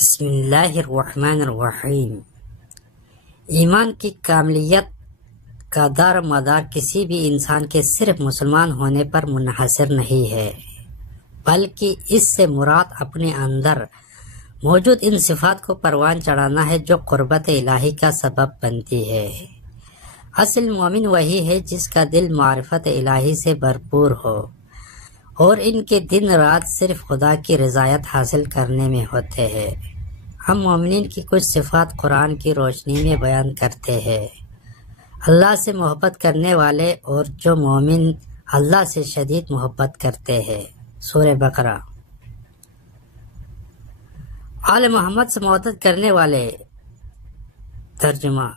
بسم اللہ الرحمن الرحیم۔ ایمان کی کاملیت کا دار و مدار کسی بھی انسان کے صرف مسلمان ہونے پر منحصر نہیں ہے، بلکہ اس سے مراد اپنے اندر موجود ان صفات کو پروان چڑھانا ہے جو قربت الہی کا سبب بنتی ہے۔ اصل مومن وہی ہے جس کا دل معرفت الہی سے بھرپور ہو اور ان کے دن رات صرف خدا کی رضایت حاصل کرنے میں ہوتے ہیں۔ ہم مومنین کی کچھ صفات قرآن کی روشنی میں بیان کرتے ہیں۔ اللہ سے محبت کرنے والے اور جو مومن اللہ سے شدید محبت کرتے ہیں۔ سورہ بقرہ۔ آل محمد سے محبت کرنے والے۔ ترجمہ: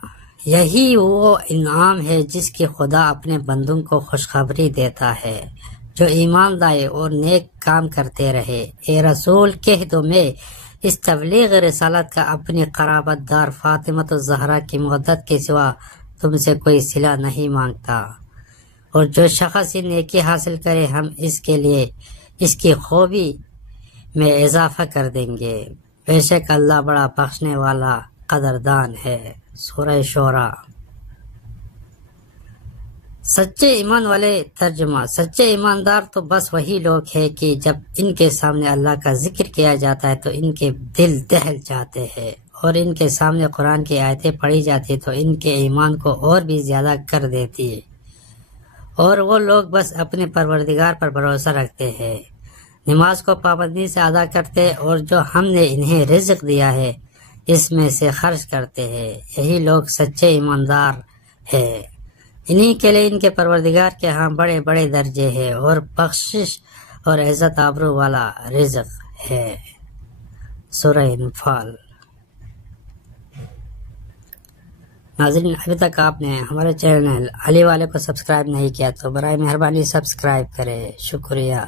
یہی وہ انعام ہے جس کی خدا اپنے بندوں کو خوشخبری دیتا ہے جو ایمان لائے اور نیک کام کرتے رہے۔ اے رسول، کہہ دو میں اس تبلیغ رسالت کا اپنی قرابت دار فاطمہ الزہرا کی محبت کے سوا تم سے کوئی صلہ نہیں مانگتا، اور جو شخص یہ نیکی حاصل کرے ہم اس کے لیے اس کی خوبی میں اضافہ کر دیں گے۔ بے شک اللہ بڑا بخشنے والا قدردان ہے۔ سورہ شعراء۔ سچے ایمان والے۔ ترجمہ: سچے ایماندار تو بس وہی لوگ ہیں کہ جب ان کے سامنے اللہ کا ذکر کیا جاتا ہے تو ان کے دل دہل جاتے ہیں، اور ان کے سامنے قرآن کی آیتیں پڑھی جاتی تو ان کے ایمان کو اور بھی زیادہ کر دیتی ہے، اور وہ لوگ بس اپنے پروردگار پر بھروسہ رکھتے ہیں، نماز کو پابندی سے ادا کرتے اور جو ہم نے انہیں رزق دیا ہے اس میں سے خرچ کرتے ہیں۔ یہی لوگ سچے ایماندار ہیں۔ انہی کے لیے ان کے پروردگار کے ہاں بڑے بڑے درجے ہیں اور بخشش اور عزت آبرو والا رزق ہے۔ سورہ انفال۔ ناظرین، ابھی تک آپ نے ہمارے چینل علی والے کو سبسکرائب نہیں کیا تو برائے مہربانی سبسکرائب کریں۔ شکریہ۔